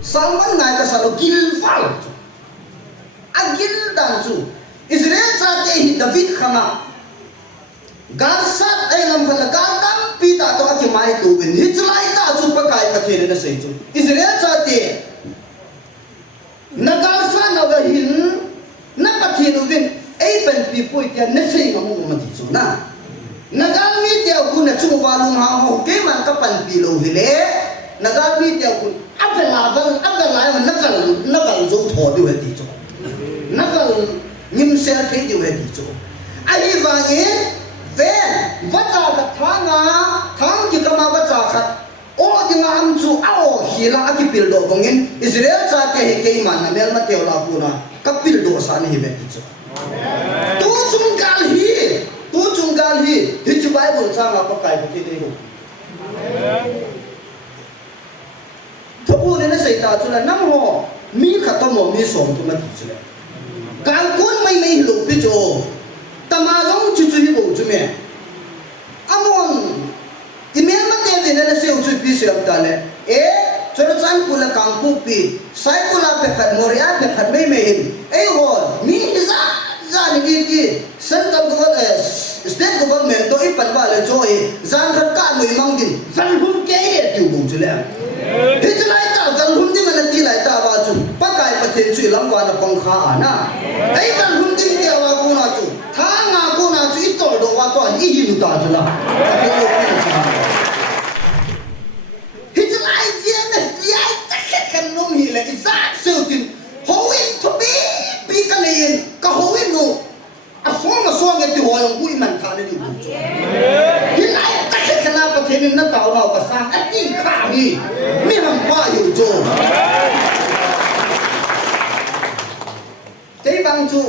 Salman ngai ka salo gilfal agil dan su Israel sa te David khama garsat ay lam khala gardam pita to ati mai tu bin hitlai ta chu pa kai ka thene na sei chu Israel sa te nagarsa na ga hin na ka thinu bin ai pen pi pui te na sei ma mu ma ti chu na nagal mi te ku na chu ba lu ha ho ke man ka pan pi lo hile nagal mi te ku abala man nakal zo tho di we ti chu nakal nim se ke di we ti chu ai ba nge ve vata ka thang ki kama vata khat o di ma am chu ao hila ki pil do bongin Israel cha ke he ke man na mel ma te la pu na ka pil do sa ni he ti chu tu chung gal hi hi chu Bible cha la pa kai ko ti de ho Thupu nên nó xảy ra cho là năm họ mi khát tâm họ mi sống cho mà thì chứ càng cuốn mấy lục biết chỗ ta mà giống chú hi bộ chú mẹ amon thì mẹ mất tiền thì nó sẽ chú biết sự ta này cho nó sang pula càng cuốn pi sai pula pe khát moria pe khát mấy họ mi ra này kia central government state government tôi ít phần vào là cho gian khát cả người mang đi dân không kể tiêu bộ chứ lẽ thế chứ lại ta gần hôm đi mà nó đi lại ta vào chủ bắt cái bắt tiền truy lắm qua nó bằng khá na ấy gần hôm đi kia vào cô nào chủ tháng nào cô nào chủ ít tuổi độ qua tuổi ít nhiều ta chứ là thế chứ lại riêng này riêng tất cả các nông nghiệp là giá siêu tiền hậu in thôi bi cái này cái hậu in nó phong là phong cái tiêu hoàng quý mình thà đi được thế lại tất cả các nào có thể nó tạo nào cả sang ít đi khá đi mi làm quaอยู่chỗ cái bang chỗ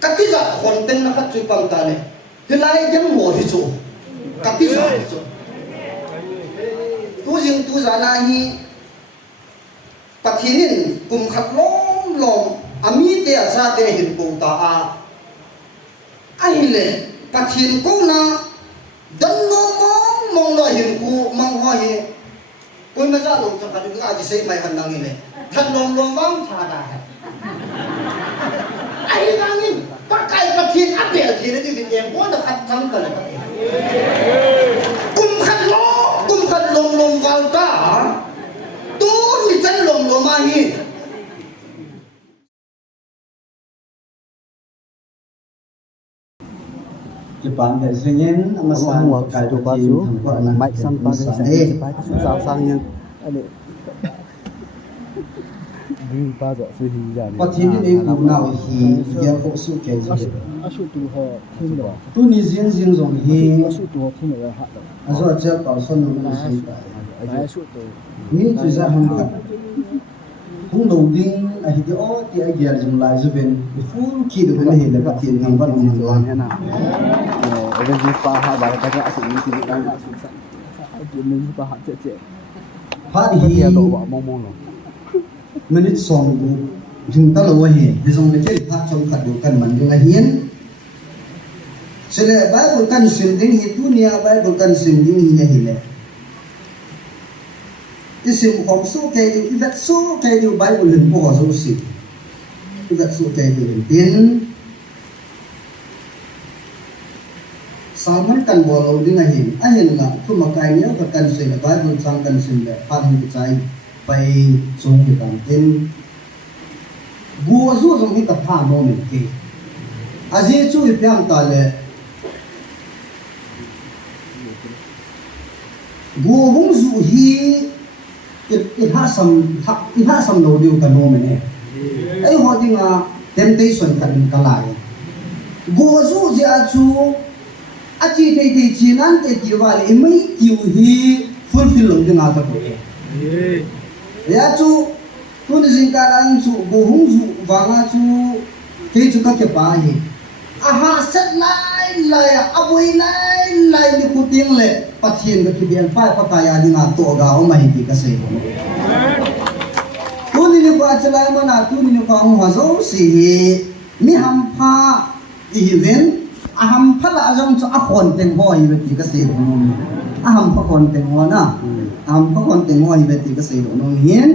các cái giả hoàn tên nó phát truy bằng ta này thì lại vẫn ngồi thì chỗ các cái giả chỗ tu riêng tu giả này phát hiện cùng khát long ami te sa te hin ko ta ai le phát hiện ko na dan no mong lo hin ku mang ho he Koi ma za lo cha ka du a ji sei mai han nang ni le than long long wang tha da ai nang ni pa kai pa thin a be thi le di bin yeng ko da khat thang ka le kum khat long long wang ta tu ni chan long lo ma hi Japan dari singen amasan kai tu baju mic sampai sampai susah sang ada di baju suhi jadi patin ni ku nau hi ya ko su ke ji asu tu ho thim lo tu ni jing zong hi asu tu ho thim lo ha aso cha pa son no si ta asu tu ni tu za ham ka hung đầu đinh thì cái ó thì ai giờ dùng lại giúp bên phun khi được cái này là các tiền hàng văn dùng làm thế nào bên dưới pa ha bảo cái cái sự như thế này sự sản tiền bên dưới pa ha chết phát thì mong rồi mình ít xong chúng ta lâu hè thì xong cái chết phát trong khát được cần mình là hiến sẽ là Bible cần xuyên đến hiện tu nia Bible cần xuyên đến hiện hiện isim khom su ke di ibat su ke di Bible lin po so si ibat su ke di tin Salman kan bolo di ngahin ahin nga kuma kai niya ka kan sin Bible sang kan sin le phan hi chai pai song hi kan tin bu zu song hi ta pha mo mi ke aje chu i pyam ta le bu hung zu hi it has some no deal kan no mene ai ho dinga temptation kan kalai go zu ja chu achi te chinan te jiwali mai kiu hi fulfill lo dinga ta ko ya chu tu ni jingkaran chu go hung zu wanga chu ke chu ka ke pa hi aha sat lai aboi lai ni kuting le pathian ka kibian pa pataya dinga to ga o mai ti ka sei tu ni pa chalai mana tu ni pa ho zo si mi ham pha event aham phala ajong chu a khon teng ho i ti ka sei aham pha khon teng ho na aham pha khon teng ho i ti ka sei no hian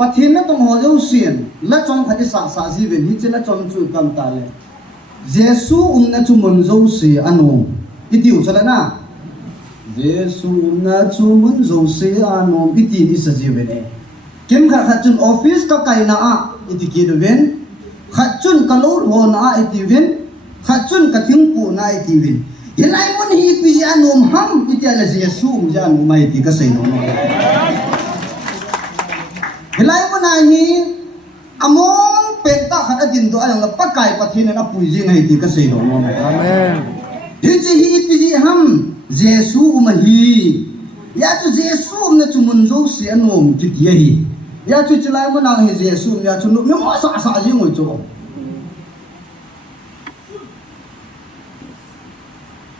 Phát thiên nó tông họ dấu xiên là trong phải sạ sạ gì về hít trên là trong chuột cầm ta lên Giêsu na chu mun dấu xì anh ít điều cho là na Giêsu na chu mun dấu xì anh ít điều đi sao gì về đây kiếm khát chun office các cái na ít kia được bên khát chun cả lối hồ na ít bên khát chun cả tiếng phụ na ít bên hiện lại muốn hi bây giờ anh ham ít là Giêsu giờ anh mai thì cái gì nó Hilai mo na hi among penta khan adin do alang pakai pathin na puji ngai ti ka sei lo amen hi ji ham Jesu umahi ya tu Jesu na chumun zo si anom ti ti hi ya tu chilai mo na hi Jesu ya chu no mo sa sa ji ngoi chu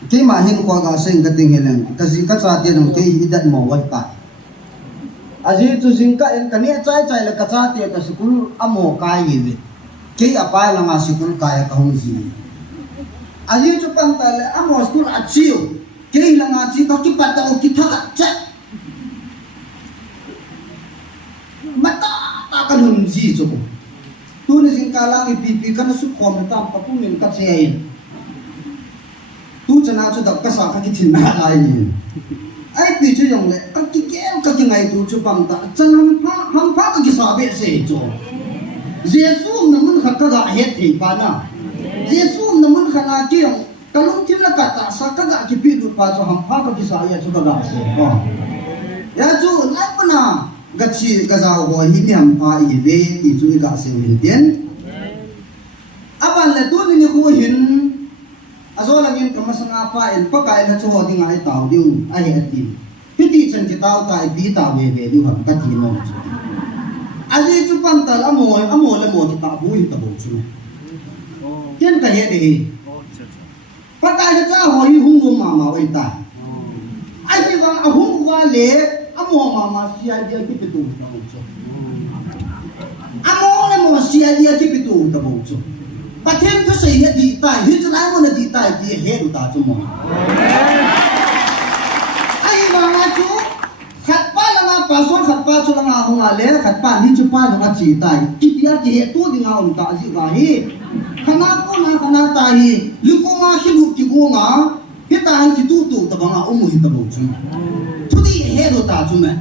ke ma hin ko ga sing ka ting helen ka ji ka cha ti nang ke idat mo wai pa Aji tu singka en kania cai la kaca te ka sikul amo kai ni ke apa la nga sikul kaya ka hongzi aji tu pantal amo sikul achiu ke la nga chi ka ki pata o ki tha cha mata ta ka lum ji chu tu ni singka la ngi pi ka na su khom ta pa pu min ka che tu chana chu da ka sa ka ki thin na ai ni ai pi chu yong le ka ki các cái ngày tu chụp bằng ta chân ham phá các cái sao biết gì cho Giêsu nằm muốn khát các gã hết thì ba na Giêsu nằm muốn khát na kia cái lúc thiên là cả ta sa các gã cái pi được ba cho ham phá các cái sao vậy cho các gã gì ya chú lại bữa nào gặt chi cái sao gọi hi ham phá gì về thì chú gã sẽ hiện tiền aban là tu ni khu hin azo là những cái mà sang apa en pakai là cho họ đi ngay tàu điêu ai hết thì Hiti chân cái tao tại tí tao về đi học các gì nó, anh ấy chụp bằng tờ amo là một cái tao vui tao bổ sung, trên cái gì đi, bắt tay cho cháu hỏi hung hung mà vậy ta, anh ấy bảo hung qua lệ amo mà xia dia cái bị tụ tao bổ sung, amo là một xia dia cái bị tụ tao bổ sung, bắt thêm cái gì hết đi tại hết cái này muốn đi tại thì hết được ta cho mọi chú khát pa là ngà pasol khát pa cho là ngà hong ale khát pa ni chu pa là ngà chỉ tai kitia ki tu di ngà on ta ji ga hi khana ko na khana ta hi lu ko ma hi lu ki go ngà he ta han ki tu ta ba ngà o mu hi ta bo chu tu di he do ta chu me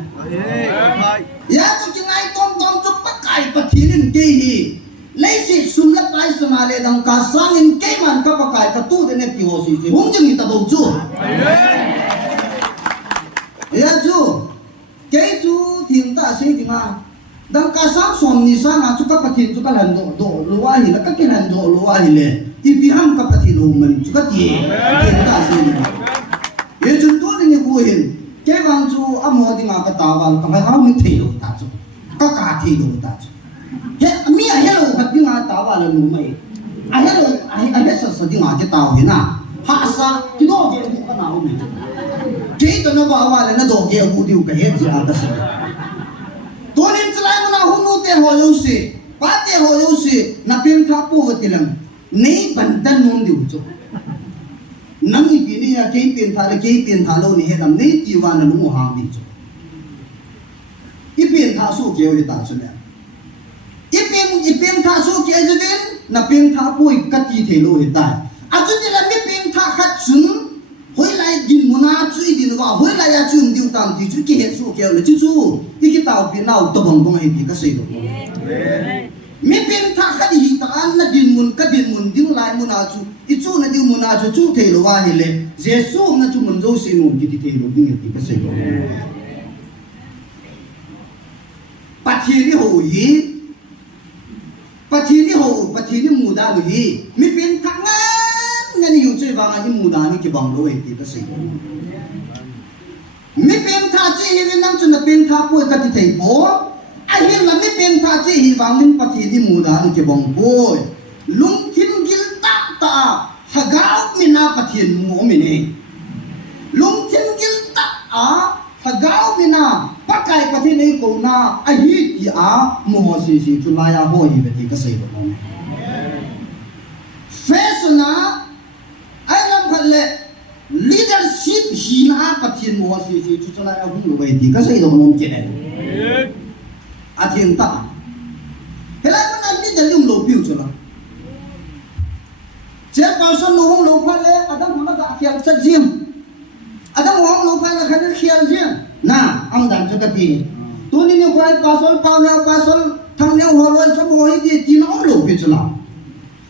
ya chu ki ngai tom chu pa kai pa thinin ke hi lấy si sum la pai sama le dang ka sang in ke man ka pa kai ka tu de ne ti ho si hong jing ni ta bo chu ya chú cái chú thiên ta xây thì mà đang cá sáng sớm ni sáng à chú các bác thiên chú các lần độ lúa hi là các cái lần độ lúa hi lệ thì bị ham các bác thiên lúa mình chú các gì thiên ta xây ya chú tôi đi ngồi hin cái vang chú âm hoa thì mà cái tàu vào cái hao mình thấy được ta chú các cả thấy được ta chú he mi à hello các tiếng à tàu vào là nụ mày à hello à hết sợ tiếng à cái tàu hi na hạ sa cái đó cái cái nào mình cái đó nó bảo là nó đồ kia cũng điều cái hết gì à cái gì tôi nên lại mà nó không nuôi tiền hồ yêu sĩ bắt tiền hồ yêu sĩ na phim tháp po vật tiền này bản thân muốn điều cho nắng như thế này là cái tiền thà lâu này hết làm này chỉ vào là nó hàng đi cho cái tiền thà số kia thì ta cho nên cái tiền thà số kia cho nên na phim tháp po cái gì thế lâu hiện tại à cho nên là cái phim thà khát súng hồi lại din muna chui din wa hồi lại ya chun diu tam ti chu ki he su ke le chu chu ki tao pi nau to bong bong he ti ka sei do me pen tha ka di ta an na din mun ding lai muna chu I chu na diu muna chu the lo wa he le Jesu na chu mun zo si nu ki ti the lo ding ti ka sei do pa thi ni ho yi pa thi ni mu da lo yi me pen tha nên nhiều chơi vàng anh mù đàn cái bằng lối thì có gì mấy bên thà chỉ hiện năng chân là bên thà bôi cái thầy bố anh hiện là mấy bên thà chỉ hiện vàng mình bắt thì đi mù đàn cái bằng bôi lung thiên gil ta hagao mình na bắt hiện mù mình này lung thiên gil ta hagao mình na bắt cái bắt hiện này cũng na anh hít thì mù gì chú lai hoa gì vậy thì có gì vậy phép na ai làm phải là leadership hina pathin mo si chú cho lại ông người thì cái gì đâu không chết thiên ta thế lại vẫn ăn đi đến dùng lỗ biểu cho nó chế bao số lỗ hông lỗ phát lên ở đâu mà nó khiêng chất riêng ở đâu hông lỗ phát là khăn khiêng riêng na ông đàn cho cái gì tôi đi nhiều quay bao số thằng neo hoa luôn cho mọi gì thì nó lỗ biểu cho nó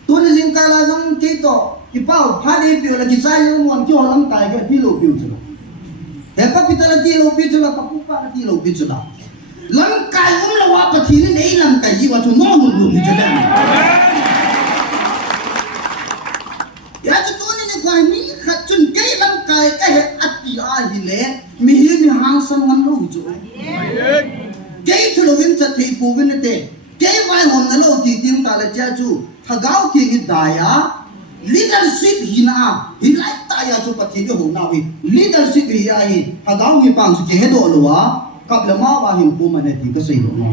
tôi đi riêng cái là rằng cái to cái bao phát đi biểu là cái sai nó muốn cho nó tài cái lỗ biểu cho nó thế các kita là cái lỗ biểu cho nó các phụ là cái lỗ biểu cho nó làm cái là hoa bát thiên này làm cái gì mà chúng nó lỗ biểu cho nó ya cho tôi nên là mi khát chun cái làm cái hệ ắt đi ai đi lẽ mi hiền mi hàng sang ngắm lâu chỗ cái thứ viên chất thì phù viên thế cái vai hôm nay lâu thì tiếng ta là cha chú thà gạo thì cái đại á leadership hina hi lại ta ya cho bát thiên cái hôm nào hi leadership hi ai thà gạo mi bằng cái hệ độ lúa cặp là má và hình phù mà này thì có gì đâu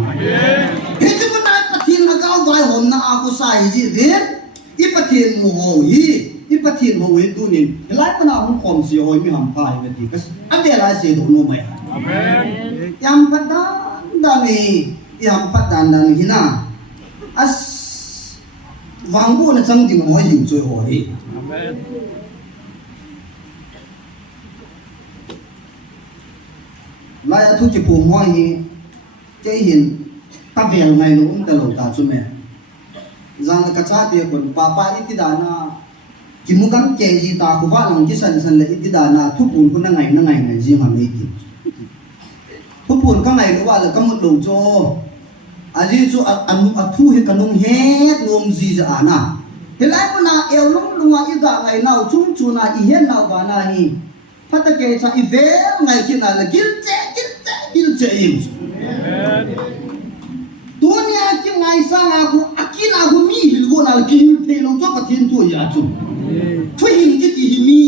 hết chứ bữa nay bát thiên thà gạo vai hôm nào aku sai gì thế ít bát thiên mù hồ hi ít bát thiên hồ hi tu nín lại bữa nào cũng khom xì hồi mi hầm phai cái thì cái anh để lại gì đâu nó mày yang phát đani yang phát đani hina as vang bu na chang ding mo yu choi ho hi lai thu chi phum ho hi cái hin ta vel ngai lo ta lo ta chu me zang ka cha te kon papa itidana kimukan ke ji ta ku ba lang ki san le itidana thu pun kun na ngai ji ma me ki thu pun ka ngai lo wa la ka mut lo cho aji chu an thu he kanung he nom ji ja ana helai ko na el lung lunga I ga ngai nau chung chu na I hen nau ga na hi phata ke cha I ve ngai ki na la gil che im dunia ki ngai sa nga ku akina ku mi hil go na ki hil pe lo cho pathin tu ya chu thu hin ki ti hi mi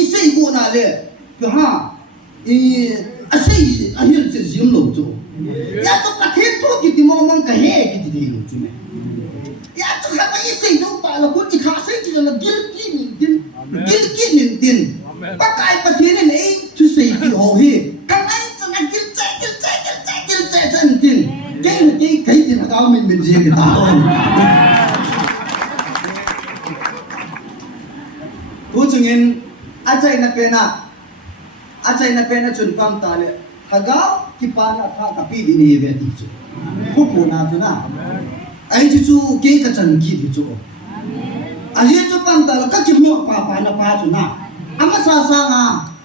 I sei go na le ha a sei a hil che jim lo chu ya to pathin tu ki ti mo mong ka he ki ti lo chu me ya to ka ba I sei do pa la ku ti kha sei ti la gil ki nin tin pa kai pathin ne tu sei ki ho hi ka ai cha na gil che chân tin cái tiền cao mình riêng cái tao cô chung in a chay na pena chun pam ta le hagaw kipa na tha kapi din hi ve ti chu ko po na tu na ai chu ke ka chan ki ti chu a ye chu pam ta ka ki mo pa na pa chu na ama sa nga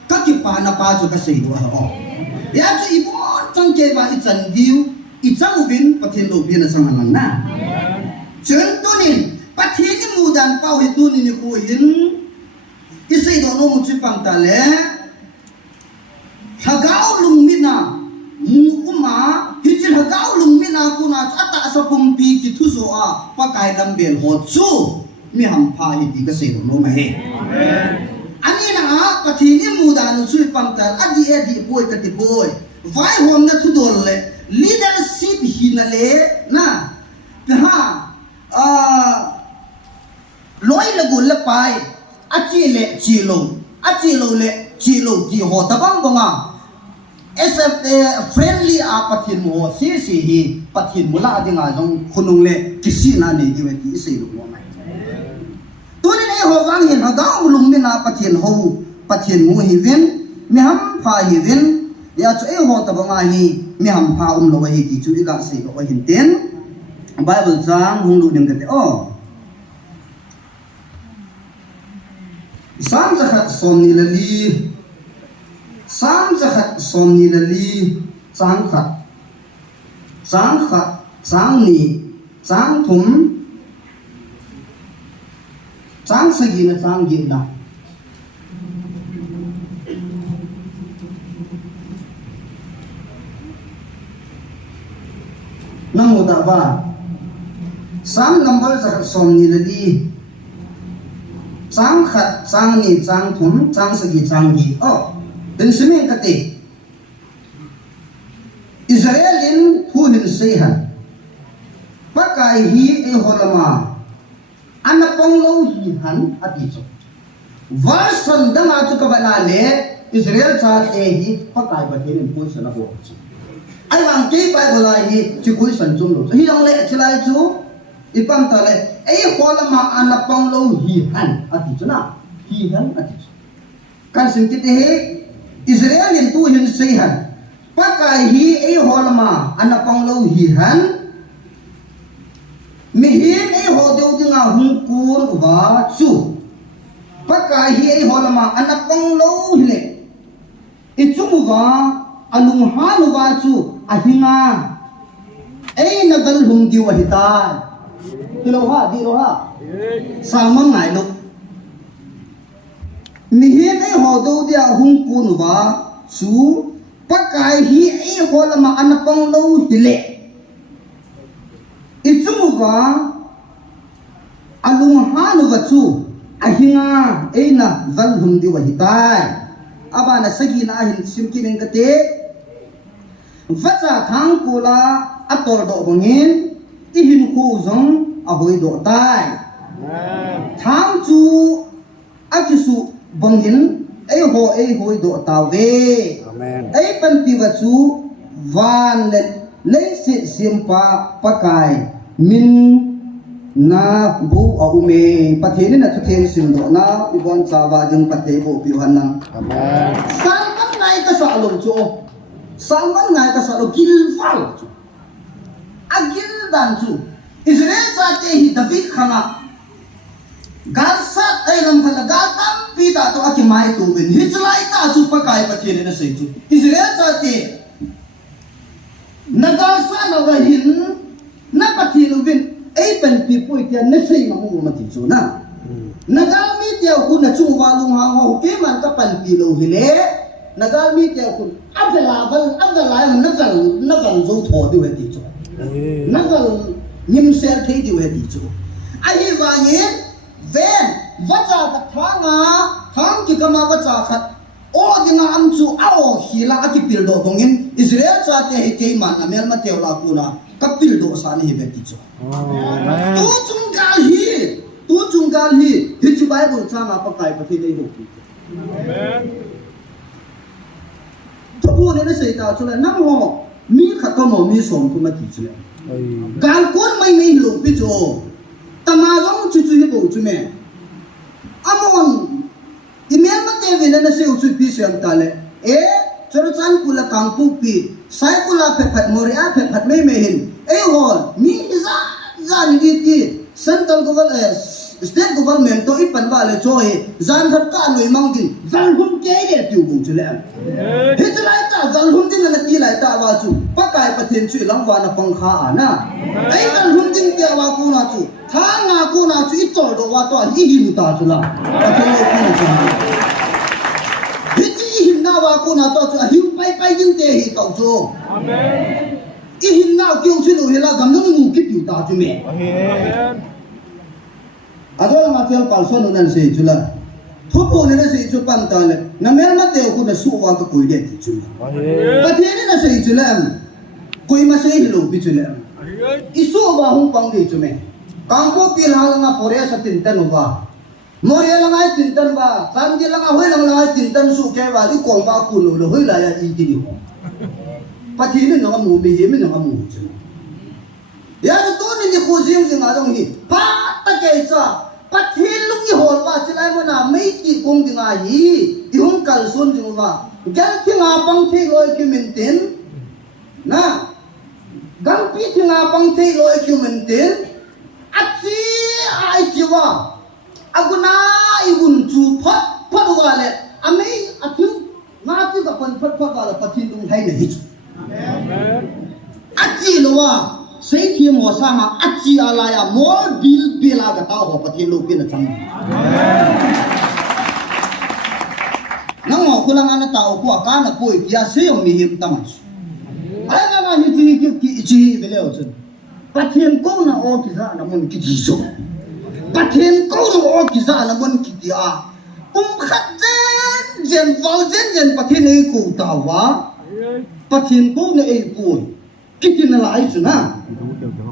ka ki pa na pa chu ka sei do ha ya chu I trong chơi và chân diu trong viên bắt thiên lộ viên là sang hàng na chuyện tôi nín bắt thiên cái mù đàn bao hết tôi nín cô yên cái xây đó nó một chút bằng ta lẽ hà gạo lùng mít na mù cũng mà hết chuyện hà gạo lùng mít na cô na chắc ta sao không bị cái thứ gì à bắt cái đam biển hot su mi ham pha hết cái xây đó nó mà hết anh ấy na bắt thiên cái mù đàn nó chút bằng ta adi boy cái boy vai hôm na thu đồn lệ leadership hina lệ na ha lối là gùn là pai achi lệ chi lo lệ chi ho tabang banga as a friendly a pathin mo si hi pathin mula dinga jong khunung lệ kisi na ni diwe ti sei lu mo mai tu ni nei ho wang hin ha dang lung ni na pathin mu hi vin mi ham pha hi vin ya chu e ho ta banga hi mi ham pha lo hi ki chu I ga sei lo hin ten Bible chang hung lu ning ka te o sam zakhat som ni la li sang khat sang ni sang thum sang sagi na sang gi na nang udah ba sang number zakhat som ni la li sang khat sang ni sang thum sang sagi sang gi oh den sime ka te Israelin hu hin sehan pakai hi e holama anapong lo hi han ati cho version dama chu ka bana le Israel cha e hi pakai ba hin pu sa na ho ai mang cái bài vừa lại hi chỉ cuối sản chung rồi hi ông lệ chỉ lại chú ipam ta lệ ấy hoa là mà anh pang lâu hi han ati chú na hi han ati kan sim kiti he Israel in tu hin sei han pakai hi ấy hoa là mà anh pang lâu hi han mi hin ấy hoa đều tiếng hung cuốn và chú pakai hi ấy hoa là mà anh pang lâu hi lệ ít chú và alung hanu ba chu ahinga ei na dal hum diu ahita diloha salman ngai lo mi he ei ho do dia hum kun wa chu pakai hi ei ho lama anapang lo hile ichu wa alung hanu wa chu ahinga ei na dal hum diu ahita abana sagi na hin simki ning kate vacha thang kula atol do bangin ihin khu zong ahoi do tai thang chu achisu bangin ei hoi do tawe amen ei pan pi wa chu van le si simpa pakai min na bu aume patheni na thuthen sim do na ibon chawa jing pathe bo pi hanang amen salman ngai ka sa lom chu salman ngai ka sa lo gil fal chu agil dan chu Israel cha te hi David khanga gal sat ai lam khala gal tam pi ta to aki mai tu ben hi chlai ta chu pakai patheni na sei chu Israel cha te nagal sa na ga hin na pathinu bin ấy bên phía cuối tiền nó xây mà mua mà chỉ số na nagal mi tiêu kun na chung wa lung hang ho ke man ka pan pi lo hi le nagal mi tiêu kun abdala lai nó gần dấu thọ tiêu hết tí chỗ nó gần nhim xe thấy tiêu hết tí chỗ ai hi wa ye ven vacha ka thang ki kama vacha khat o dinga am chu ao hi la ki pil do dongin Israel cha te he ke man na mel ma tiêu la kuna kapil do sa ni he ti chu tu chung gal hi hi chu bible cha ma pakai pathi nei do ki amen thopu ne sei ta chu la nam ho mi khatom mi som ku ma ti chu gal kon mai lo pi chu tama jong chu hi bo chu me amon email ma te ve na se chu pi sem ta le chorchan kula kangpu pi sai kula phat moria phat me hin hol mi za ni ti central government state government to ipan ba le choi zan khat ka noi mang din zan hum ke le tiu bu chule he chlai ta zan hum din na ti lai ta wa chu pakai pathin chu langwa na pangkha ana ai zan hum din ke wa ku na chu tha nga ku na chu i tol do wa to hi hi mu ta chu la pathin le ku chu na wa ku na to chu hiu pai din te hi kau chu amen i hin na kyong chu lo hela gam nang mu ki tiu ta chu me amen adol ma tel pal so nan se chu la thopo ne na se chu pan ta le na mel ma te ku na su wa ka koi de ti chu amen pathe ne na se chu la koi ma se hi lo bi chu la i su wa hung pang de chu me kang po pi la nga pore sa tin tan wa Moya lang ay tintan ba? Sanji lang ahoy lang ay tintan su kaya ba? Di kong ba kuno lo hoy la ya iti ni ho. Pati ni nga mu bihi mi nga mu. Ya to ni ni ko jing jing adong hi. Pa ta kay sa pati lung ni hol ba silay mo na may ki kong di nga hi. Ihong kalson jing ba? Gal ti nga pang ti lo ki maintain na. Gal pi ti nga pang ti lo ki maintain. At si ay jiwa. Aguna igun chu phat wale amei athu ma ti ka pan phat wala pathin dung hai na hi amen achi lowa sei thi mo sa ma achi ala ya mor bil la ga ta ho pathin lo pin na chang amen nang mo kulang ana ta o ko ka na poi pia se yo mi him tamas ai na ma ni ti ki chi bele o chen pathin ko na o ki za na mun ki ji so pathin ko no o ki za na mon ki ti a khat jen pathin ei ku ta wa pathin ko ne ei ku ki ti na lai chu na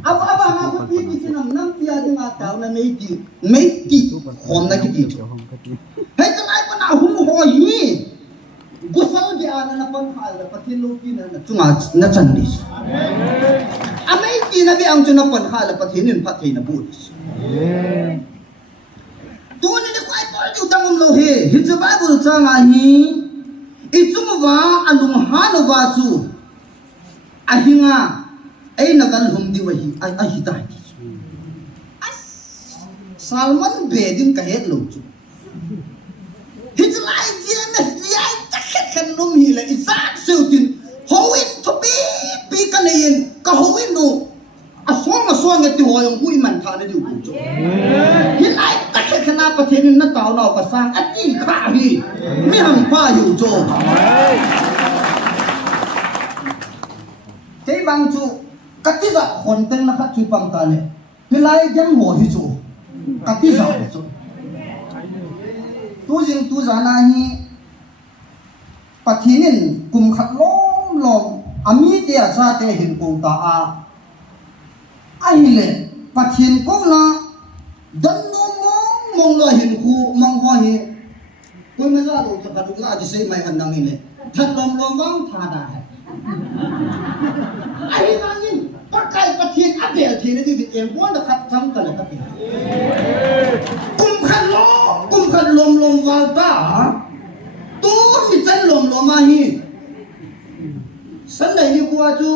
aba na ko ti ti nam pia ding a ta na mei ti khom na ki ti hai ka lai pa na hum ho hi gusal di ana na pan khai la pathin lo ki na chunga na chan ni amei ki na bi ang chuna pan khai la pathin in phat thei na bu tu ni de kwai por ju tangum lo he hi chu bible changa hi I chuma alung hano wa chu ahinga ai nagal hum di wa hi ai hi ta Salman bedin ka het lo chu his life is yai takhet kan num hi la izat sutin hoin to be kanayin ka hoin no asong ti hoyong hui man tha na diu ku chu hi lai takhet kana pathen na taw na ka sang ati kha hi mi hang pa yu chu te bang chu katiza khon teng na kha chu pam ta ne hi lai jang ho hi chu katiza chu tu jing tu zana hi pathinin kum khat lom ami te sa te hin ko ta a ai le pathin ko la dan no mong lo hin khu mong ho hi ko ma za do ta du la ji sei mai han nang le that lom wang tha da ai ngin pakai pathin adel thi ne di em bon da khat tham ta le ka pi kum khat lom wal ta tu mi chan lom ma hi Sunday ni kwa chu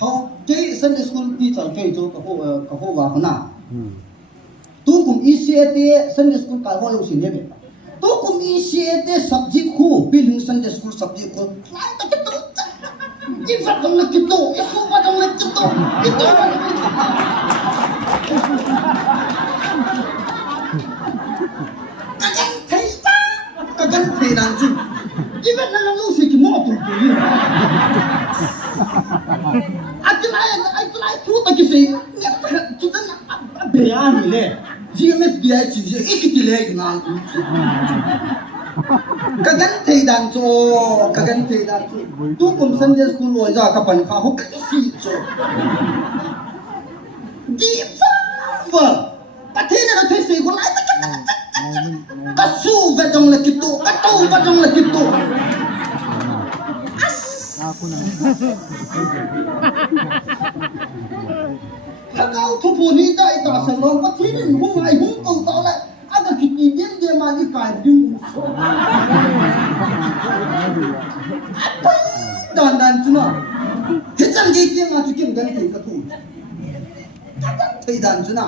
ho ke Sunday school teacher ke chu ka ho wa khana tu kum ECAT Sunday school ka ho yo sin ne be tu kum ECAT subject khu biling Sunday school subject khu lai ta ke tu in fact dong la ke tu isu ba dong la ke tu itu kagan thei dan chu even na lu si ki mo tu ni ai tu ta ki se ne tu ta na be ya ni le GMS bi ai chi je ikiti le na kagan thei dan chu tu kum Sunday school lo ja ka pan kha ho ka si chu di fa pathina na thei se ko lai ta kasu gadong la kitu katu gadong la kitu aku na kau tu puni dai ta salong pathin hung ai hung ko ta la aga kiti dem ma ni kai du dan chuna hichang ge ke ma chu kim gan thei ka thu thei dan chuna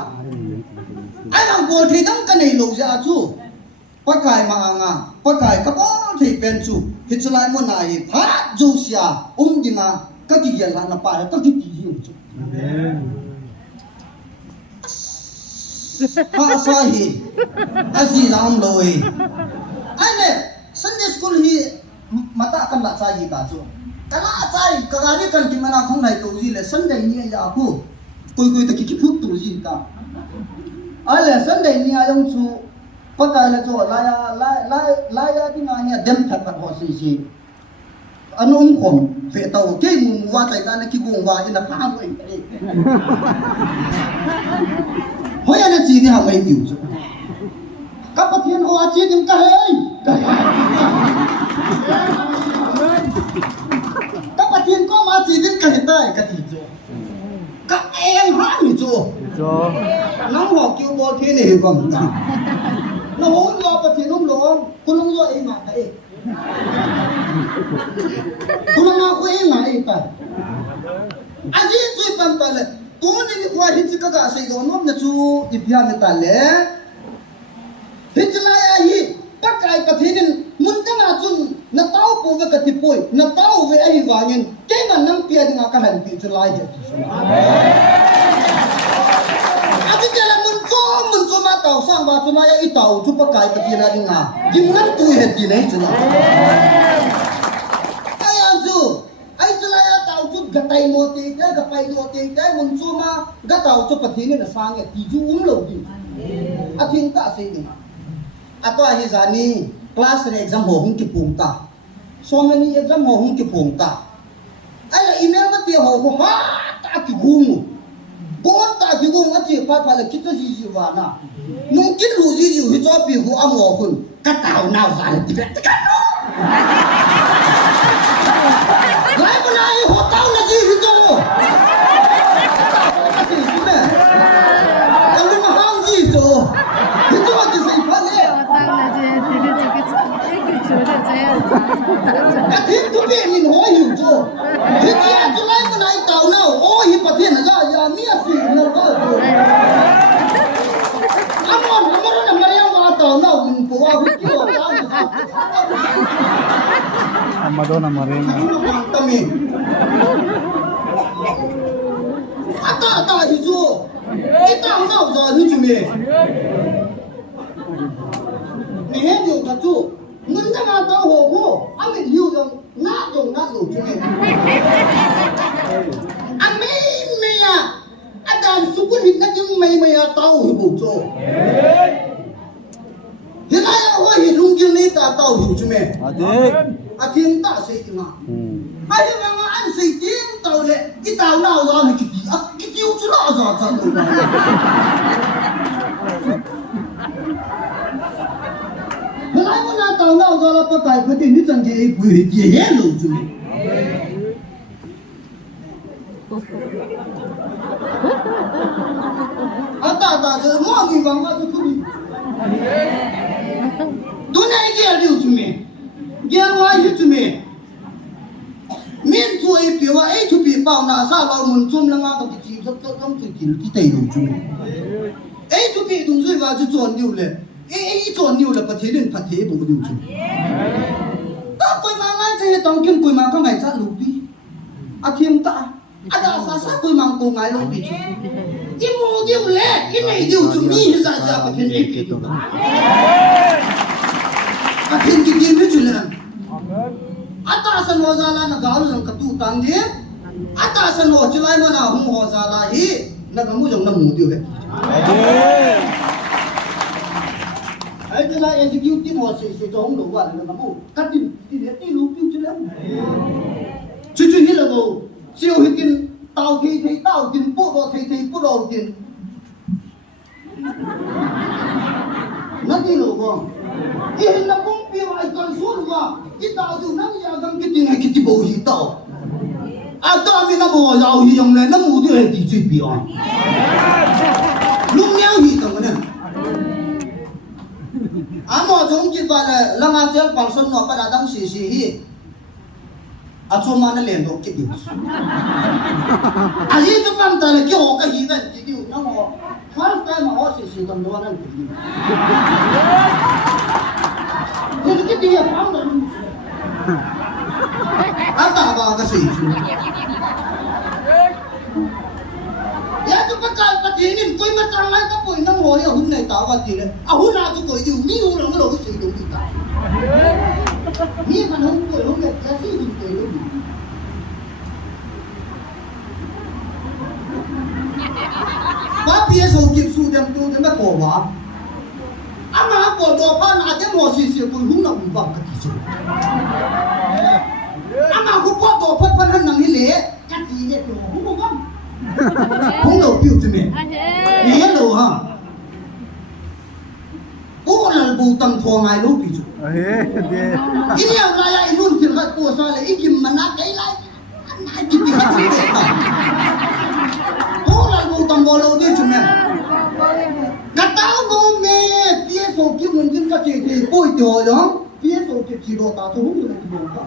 ai mang bo thei dang ka nei lo ja chu pakai ma anga pakai ka bo thei pen chu hichlai mo nai pha ju sia dinga ka ki ya la na pa ka ki ti yu chu ha sa hi azi ram loi ai ne Sunday school hi mata kan la sa hi ka chu kala sai ka ga ni kan ki mana khong nai to ji le Sunday ni ya ku koi ta ki phuk tu ji ka ale Sunday ni ayong chu pakai la cho la ya ti nga nya dem that pat ho si anong khom fe tau ke mu wa tai ka na ki gong wa ina kha mo ai hoya na chi ni ha mai tiu chu ka pathian ho a chi dim ka hei ka pathian ko ma chi dim ka hitai ka ti chu ka em ha ni chu nang ho kyu bo the ne he kom nó muốn lo pathin nung lo kun nung lo ai ma kai kun ma ko ai ma ai ta aji chui pam ta le tu ni kwa hi chi ka ga sai do nom na chu i pya me ta le hicla ya hi pakai pathin mun ta na chun na tau pu ve ka ti poi na tau ve ai wa ngin ke man nang pia dinga ka han pi chu lai he aji jala mun cho ma tau sang ba chu na ya i tau chu pakai pathin na dinga jing nan tu he ti nei chu na ai an chu ai chu la ya tau chu ga tai mo ti ka ga pai mo ti ka mun chu ma ga tau chu pathin na sang ya ti ju lo di a thin ka sei ni ato a hi zani class re exam ho hung ki pung ta so many exam ho hung ki pung ta ai la email ma ti ho ho ha ta ki gung bon ta ki gung a chi pa la ki to ji ji wa na nung kin lu ji ji hi cho pi hu am ho hun ka tau nao za le ti be ta ka no อาทิตย์ทุกเดือนหัวหิวโจ้ที่เจ้าจุฬามันไอ้เต่าเน่าโอ้ยประเทศน่ะอย่ามีสินะก็อามันน่ะมาเรียกว่าเต่าเน่ามันปัวหุ่นเกี่ยวกันAmado na marin. Kami. Ata hizo. Kita ngau za hizo me. Ni he yo ta chu. Mun ta ma ta ho ho. Ami liu dong na lo chu me. Ami me ya. Adan sukun hin na jing me me ya tao hi bu chu. Hi la ya ho hi lung jing ni ta tao hi chu me. Adik. Ating ta say nga. Ay mga an say ting tao le itaw na za ni kiti. Kiti u chula za ta lo. Malay mo na tao na za la pa kai pa tin ni chang ge bu ji he lo chu. Ata je mo gi wang wa chu ni. Tu nai ge liu chu me. Gia hoa như chúng mình miền chuối biểu ấy chụp bị bao na sa bao muốn chôm lăng ngang cái gì rất không chịu chịu cái tay đồng chúng mình ấy chụp bị đồng dưới vào cho chọn nhiều lệ ấy chọn nhiều là phát thế đến phát thế bộ đồng chúng ta coi mà ngay thế tông kiếm coi mà các mày chắc lục đi thiên ta đã sa coi mà cô ngài lục đi cái mồ điều lệ cái này điều chúng mình ra phát thế này cái đó thiên cái gì nữa chứ lên atasan ho zala na galu jang katu tang je atasan ho chulai mana hum ho zala hi na gamu jang na mu dio he ai jala executive ho se jong lo wa na gamu katin ti ne ti lu piu chulai chu hi la go siêu hi tin tao thi thi tao tin pu do thi pu do tin na ti lo go ihin na pong piu ai kan sur wa kita tu nang ya gam kiti ngai kiti bo hi tao ata mi na bo ya hi yong le na mu de ti chi pi on lung nyang hi tang na amo jong ki ba la langa chel pang son no pa da dang si hi a chu ma na len do ki diu a hi to pam ta le ki ho ka hi ven ti diu na mo first time ho si dam do na ki diu ki ti ya pam da Ata ba kasi? Ya tu pakai patinin, kau macam mana kau pun nang hoi ahun nai tahu pati le. Ahun aku kau itu ni orang orang itu hidup kita. Ni kan ahun kau ahun le, jadi hidup kau itu. Tapi ya sokip sudah tu dia kau wah. Ama kau doa nak dia mau sisi kau hung nak buang ketisu. Ama aku pot do pot pan nang ni le ka ti ne to hu mo kam hu lo piu tu me ni lo ha u na bu tang tho ngai lo pi chu de ini ya la ya inun til ka ko sa le ikim mana kai lai na ki pi ha ti ta u na bu tang bo lo de chu me ka tao mo me pie so ki mun tin ka ti ti poi to yo phía sau cái chỉ đồ ta tôi không được cái đồ ta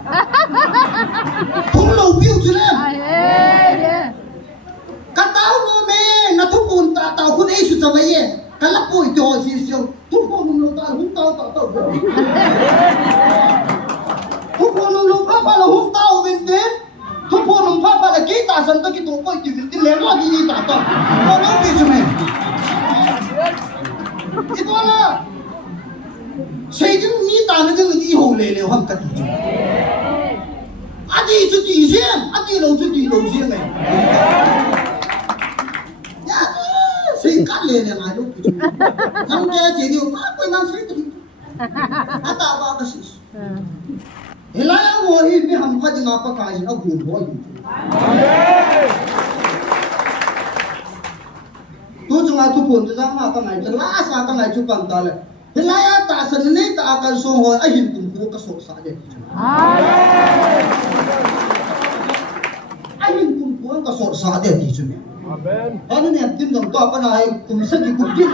không lâu biểu chứ em cái tao nó mẹ nó thúc buồn ta tao không ấy sự vậy cái lắp bụi trò gì siêu thúc buồn nó ta không tao thúc buồn nó pháp là không tao bên thế thúc buồn nó pháp là cái ta sân tới cái tổ bụi chỉ cái lén là gì ta tao nó nói gì chứ mẹ cái đó là xây dựng mi ta nó cái gì hồ lệ lệ hâm cật gì anh đi chút gì riêng anh đi lâu chút gì lâu riêng này ya xây cắt lệ này ngay lúc thằng kia chỉ điều quá quay mang xây từng anh ta vào cái gì hiện nay ông ngồi đi hầm phát ngọc có cái gì nó buồn quá tôi chúng ta thu buồn cho rằng mà cái này cho lá sao cái này chụp bằng ta lại Hilaya ta sanani ta akan sohoi ahin kumpu kasok saja. Ahin kumpu kasok saja di sini. Amen. Ano ni tim dong to apa na ay kumisa di kupit.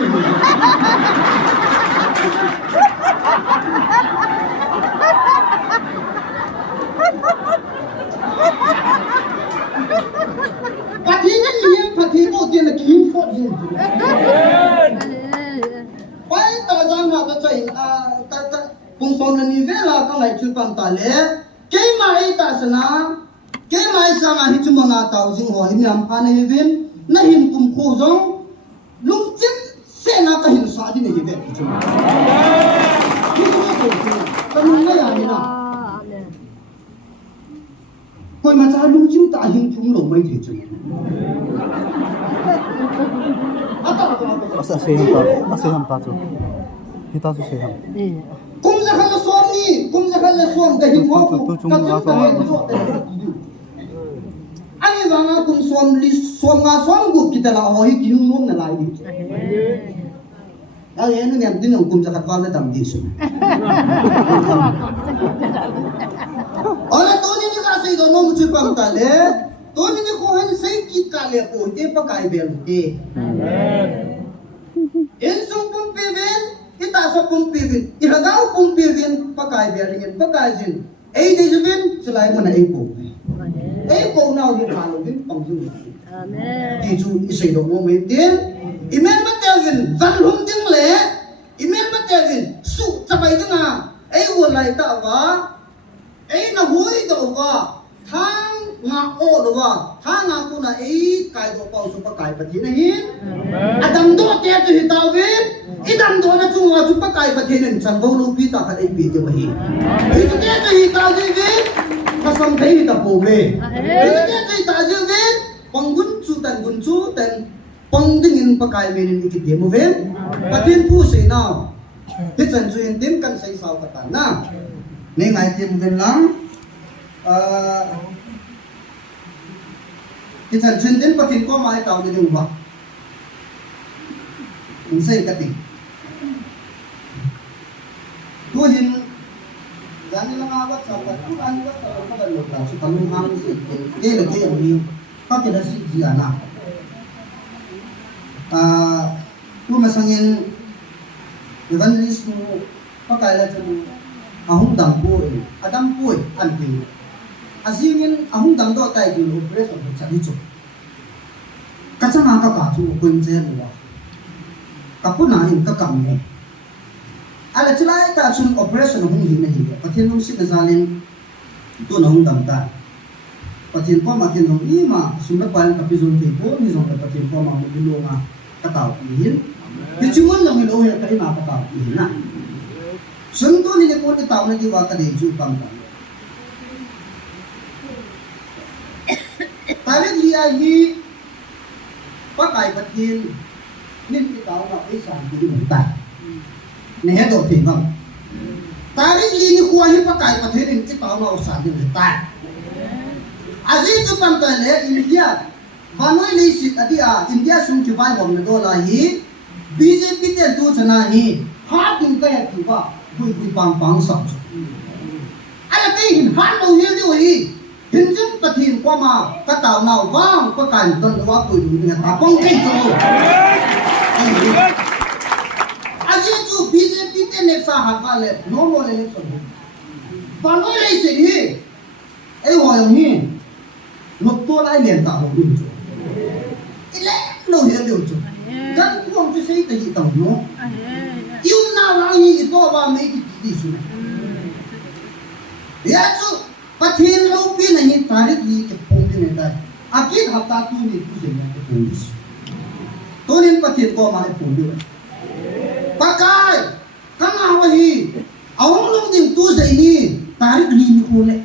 pung som na ni vela ka ngai chu pam ta le ke mai ta sana ke mai sama hi chu manga tau jing ho hi am pa ne vin na him kum khu zong lung chin se na ka hin sa di ne hi ve chu ni ko ka nu na ya ni na koi ma cha lung chin ta hin chung lo mai the chu Asa seham ta chu. Hita su seham. kum za khan la som ni kum za khan la som ka hin ho ka chung ta he so ai wa nga kum som li som nga som gu ki ta la ho hi ki hung nom na lai di ai en ni am din kum za khat wa la dam di su ola to ni ka sai do nom chu pam ta le to ni ko han sai ki ka le ko te pa kai bel te en sung pum pe ven ita so pum pe ven i hagau pum pe ven pa kai bel ingen pa kai jin ei de jin selai mana ei ko na di ka lo vin pang ju amen ti chu i sai do mo me tin imen ma te vin van hum ding le imen ma te vin su chabai ding a ei wo lai ta wa ei na hui do wa thang nga o do wa thang nga ku na ei kai do pau su pa kai pa thi na hin adam do te tu hi ta vin idam do na chu wa chu pa kai pa thi nen chang go lu pi ta khat ei pi te wa hi hi tu te tu hi ta vin ka sam thei ta po me hi tu te tu ta ju vin pang gun chu tan pang ding in pa kai me nen ki te mo ven pa tin pu se na hi chan chu in tim kan sai sau ka ta na ne ngai tim ven lang cái thần chuyên đến có thiên có mai tàu để dùng vào mình xây cái tỉnh tôi nhìn giá như là bắt đầu là cứ ăn bắt đầu nó là một đảo sự tầm ăn gì cái là cái ở nhiều có cái là gì à nào tôi mà sang nhìn evangelist có cái là chúng ahung dam puai adam puai an ti azingin ahung dam do tai du operation cha ni chu ka changa ka chu kun je lo ka puna in ka kam ne ala chlai ta sun operation hung hi na hi pathin lung sin zalin tu na hung dam ta pathin po ma tin hung ni ma sun na pan ka pi zon ti po ni zon ka pathin po ma mo bi lo ma ka tau hin ti chungon lang lo ya ka ma ka tau hin na sun tu ni ko ti tau na di wa ka de ju pam ta tarik liya hi pakai patin nin ti tau na ai san ti mo ta ne he do ti ngam tarik li ni ko hi pakai patin nin ti tau na san ti mo ta azi tu pam ta le india vanoi le sit adia india sum ki vai bom na do la hi bjp te tu chana hi ha tin ka ya ti ba bui bui pang pang sa ala te hin han lo hi di hi hin jin pathin ko ma ka tau nau wang ko kan ton wa ku du ni ta pong ke to aji tu bjp te ne sa ha ka le no mo le so vanoi le sit hi ai wa yo hi no to lai len ta ho du chu ile lo hi lo chu kan kuang tu sei ta hi tau no yung na lang hi ito ba may di su ya chu pathin lo pi na hi tarik li ke pong din da akit hafta tu ni tu se na ke pong dis to nin pathin ko ma pong di pakai kang awa hi awang long ding tu se ni tarik li ni ko le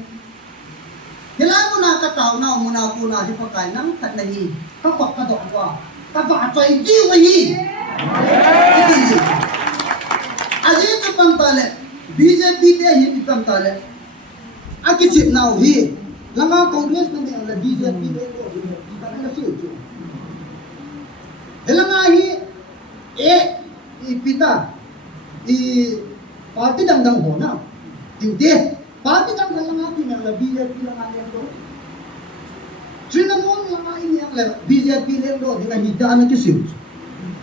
hila mo na ka tao na mo na ko na di pakai nang kat na hi ka bak ka do wa ka ba choi di wa hi aji tu pantale BJP te hi tu pantale aki chip now hi lama congress na me la BJP le ko di ba na su chu helanga hi i pita i party dang dang ho na ti party dang dang nga ti na la BJP la nga le do Trinamon la nga i la BJP le do di na hi da na ki su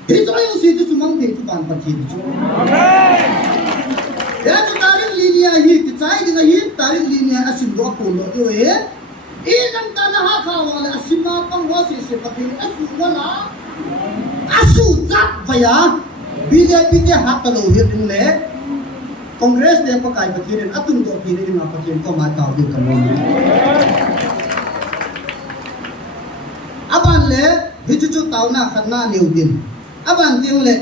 ito yung sito sumang dito ban pathin chu ya to tarik linya hi kichai dinga hi tarik linya asim ro ko lo yo inam ta na ha kha wala asima pang wa se pathin asu wala asu chap baya BJP te hat lo hi ding le Congress ne pakai pakirin atum to pirin ma pakirin ko mataw di kamon aban le hijuju tawna khatna neudin aban ting le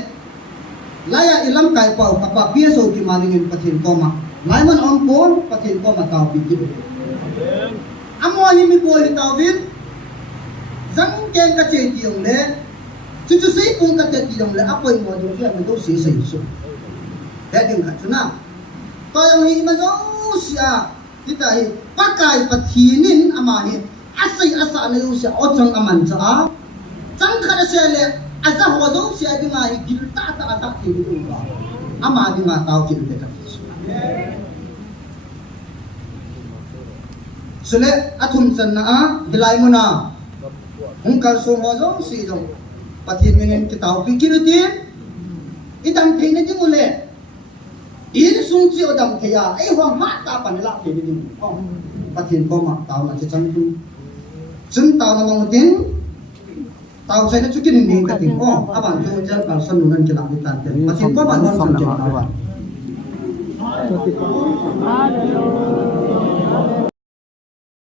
laya ilam kai pau kapa pso ki maningin pakirin ko ma laiman on pon pakirin ko mataw pikin amo hi mi bo hi tawin zang ken ka che tiong le chuchu sei pung ka te tiong le apoi mo do ya mo do si sei so ya ding ka chuna to yang hi ma zo sia kita hi pakai pathinin amani asai asa na yu sia ochang aman cha chang kha se le aza ho zo sia dinga hi gil ta ta ki du ba ama dinga taw ki de ka sule athum chan na dilai muna hungkal so ho zo si zo pathin menen ki taw ki ki ti idam theine ding ule in sung chi odam thaya ai ho ma ta pan la ke ni ko pathin ko ma taw na che chang tu chun taw na mong tin taw sai na chu kin ni ka tin ko aban chu jan kal san nu nan ki la ni tan te pathin ko ban non chang che